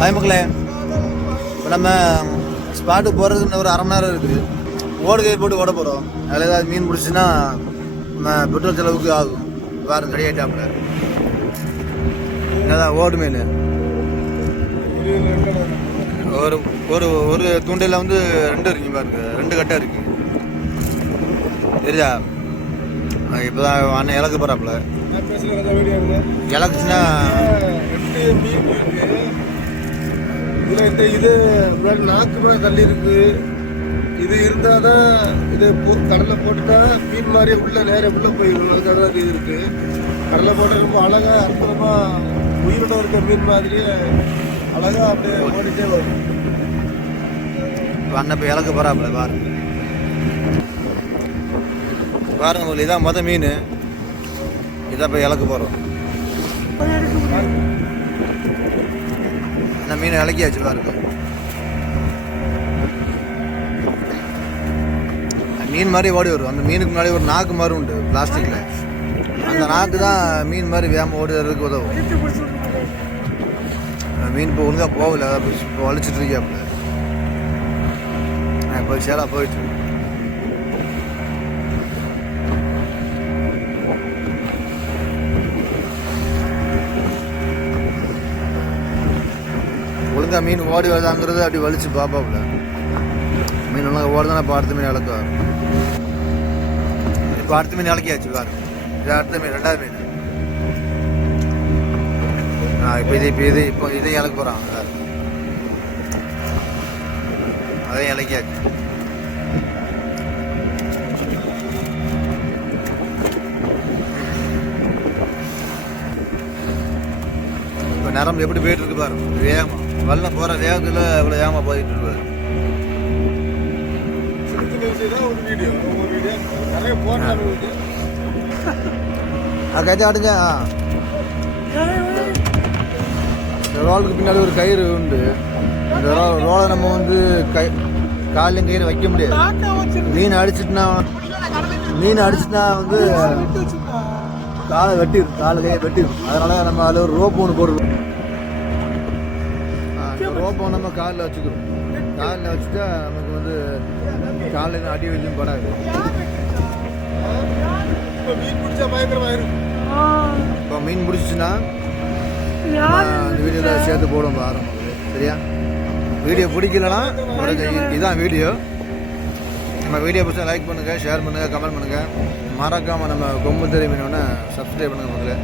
Hi மக்களே, இப்போ நம்ம ஸ்பாட்டுக்கு போகிறதுக்கு இன்னும் ஒரு அரை மணி நேரம் இருக்குது. ஓடு கயிறு போட்டு ஓட போகிறோம். அதில் ஏதாவது மீன் பிடிச்சின்னா நம்ம பெட்ரோல் செலவுக்கு ஆகும். வேறு ரெடி ஆகிட்டாப்புல ஏதாவது ஓடு மீன் ஒரு ஒரு ஒரு தூண்டில் வந்து 2 இருக்குங்க பாருங்க, 2 கட்டை இருக்குது. சரியா? இப்போ தான் அண்ணன் இலக்கு போகிறாப்புல. இலக்குச்சுன்னா இது நாக்கு மேலே தள்ளி இருக்கு. இது இருந்தால் தான் இது கடலில் போட்டுட்டா மீன் மாதிரியே உள்ள நேரம் உள்ள போயிடும். அதுக்காக தான் இது இருக்கு. கடலை போட்டு ரொம்ப அழகா அற்புதமா உயிரோட இருக்க மீன் மாதிரியே அழகா அப்படியே ஓடிட்டே வரும். அண்ணன் இப்போ இலக்கு போகிறாப்புல பாருங்க. பாருங்க உங்களுக்கு, இதான் மொதல் மீன். இதான் இப்போ இலக்கு போகிறோம். இந்த மீன் இலக்கியாச்சு பாருங்க. மீன் மாதிரி ஓடி வரும். அந்த மீனுக்கு முன்னாடி ஒரு நாக்கு மாதிரி உண்டு பிளாஸ்டிக்கில். அந்த நாக்கு தான் மீன் மாதிரி வேகமாக ஓடி வர்றதுக்கு உதவும். மீன் இப்போ ஒழுங்காக போகல, இப்போ வலிச்சுட்டு இருக்கியாப்புல. இப்போ சேலா போயிட்டு ஒழுங்காக மீன் ஓடி வருதாங்கிறது அப்படி வலிச்சு பார்ப்பாப்புல. மீன் ஒழுங்காக ஓடுதான். இப்போ அடுத்த மீன் இலக்க வரும். இப்போ அடுத்த மீன் இலக்கியாச்சு பாரு. இது அடுத்த மீன், 2வது மீன். இப்போ இதையும் இலக்க போகிறான். அதையும் இலக்கியாச்சு. இப்போ நரம்பு எப்படி போயிட்டு இருக்கு பாரு. வேகமா வெள்ளம் போகிற வேகத்தில் இவ்வளோ வேகமாக போயிட்டு இருப்பாரு. கஜா அடிஞ்சா ரோலுக்கு பின்னாடி ஒரு கயிறு உண்டு. இந்த ரோலை நம்ம வந்து காலையும் கயிறு வைக்க முடியாது. மீன் அடிச்சுட்டுனா வந்து காலை வெட்டிடும், காலை கையை வெட்டிடும். அதனால நம்ம அதில் ஒரு ரோப் ஒன்று போடுறோம். ரோப்பை நம்ம காலில் வச்சுக்கிறோம். காலில் வச்சுட்டா நமக்கு வந்து காலையில் அடி வச்சும் படாது. இப்போ மீன் பிடிச்சிச்சுன்னா அந்த வீடியோவில் சேர்த்து போடும் ஆரம்பம். சரியா? வீடியோ பிடிக்கலன்னா இதுதான் வீடியோ. நம்ம வீடியோ பிடிச்சா லைக் பண்ணுங்கள், ஷேர் பண்ணுங்கள், கமெண்ட் பண்ணுங்கள். மறக்காமல் நம்ம கொம்பு தெரிய மீனோன்னு சப்ஸ்கிரைப் பண்ணுங்கள் முதல்ல.